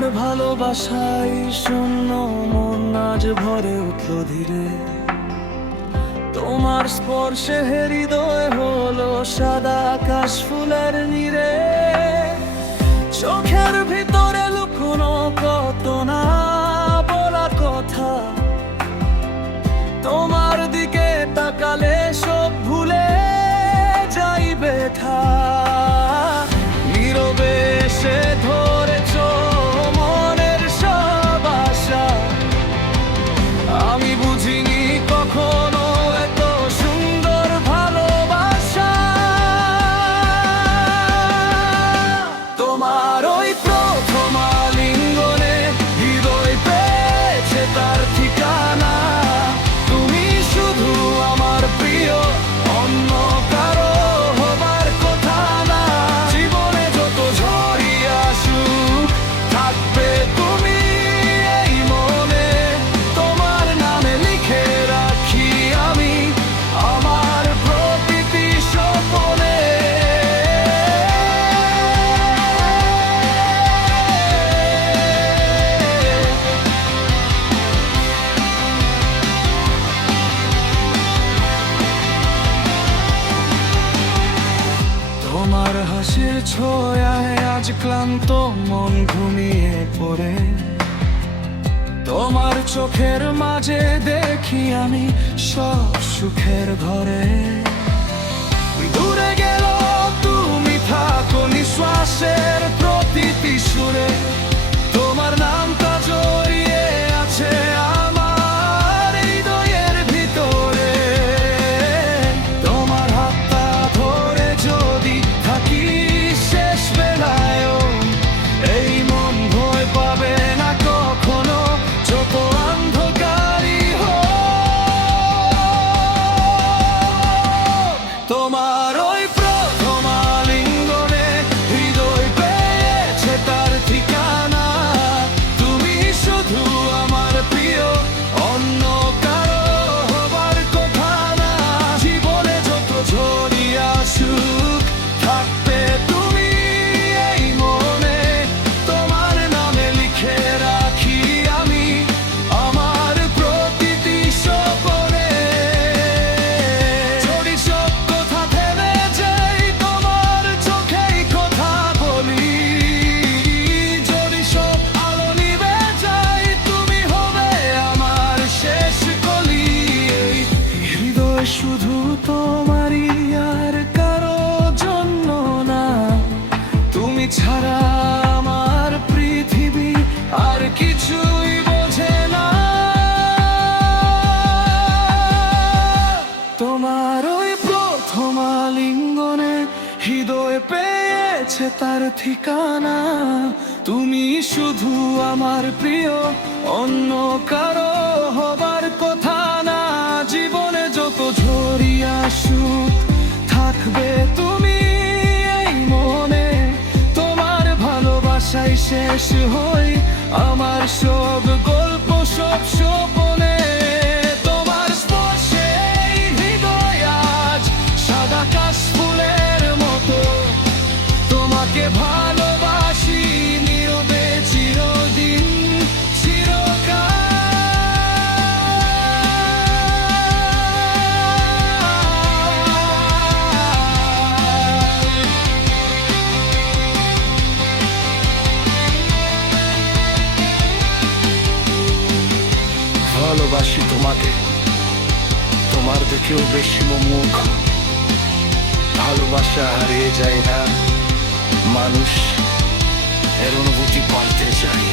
তোমার ভালোবাসায় শূন্য মন আজ ভরে উঠল ধীরে। তোমার স্পর্শে হৃদয় হলো সাদা আকাশ ফুলের নীড়ে। চোখের ভিতরে লুকোনো কত না বলা কথা, তোমার দিকে তাকালে সব ভুলে যাই ব্যথা। নীরবে এসে ধরেছ মনের সব আশা, আমি বুঝিনি কখনো এত সুন্দর ভালোবাসা। তোমার ওই প্রথম আলিঙ্গনে হৃদয় পেয়েছে তার ঠিকানা। তুমি শুধু আমার প্রিয়, অন্য কারো হবার কথা না। জীবনে যত ঝড়ই আসুক থাকবে তুমি এই মনে। তোমার নামে লিখে রাখি আমি আমার প্রতিটি স্বপনে। তোমার হাসির ছোঁয়ায় আজ ক্লান্ত মন ঘুমিয়ে পড়ে। তোমার চোখের মাঝে দেখি আমি সব সুখের ঘরে। দূরে গেল তুমি থাকো নিঃশ্বাসের প্রতিটি সুরে। তোমার নামটা জড়িয়ে আছে আমার হৃদয়ের ভিতরে। তোমার হাতটা ধরে যদি থাকি শেষ বেলায়ও, এই মন ভয় পাবে না কখনো যত অন্ধকারই হোক। তোমার ওই প্রথম আলিঙ্গনে হৃদয় পেয়েছে তার ঠিকানা। তুমি শুধু আমার প্রিয়, অন্য কারো হবার কথা না। জীবনে যত ঝড়ই আসুক থাকবে তুমি এই মনে। তোমার নামে লিখে রাখি আমি আমার প্রতিটি স্বপনে। যদি সব কথা থেমে যাই তোমার চোখেই কথা বলি। যদি সব আলো নিভে যায় তুমি হবে আমার শেষ কলি। হৃদয় শুধু তোমারই, আর কারো জন্য না। তুমি ছাড়া আমার পৃথিবী আর কিছুই বোঝে না। তোমার ওই প্রথম আলিঙ্গনে হৃদয় পেয়েছে তার ঠিকানা। তুমি শুধু আমার প্রিয়, অন্য কারো হবার কথা না। জীবনে যত ঝড়ই আসুক থাকবে তুমি এই মনে। তোমার ভালোবাসায় শেষ হই আমার সব গল্প, সব স্বপনে। তোমার স্পর্শে এই হৃদয় আজ সাদা কাশ ফুলের মতো। তোমাকে ভালোবাসি নীরবে চিরদিন চিরকাল। ভালোবাসি তোমাকে, তোমার দেখেও বেশি মুখ। ভালোবাসা হারিয়ে যায় না, মানুষ এর অনুভূতি পাল্টে যায়।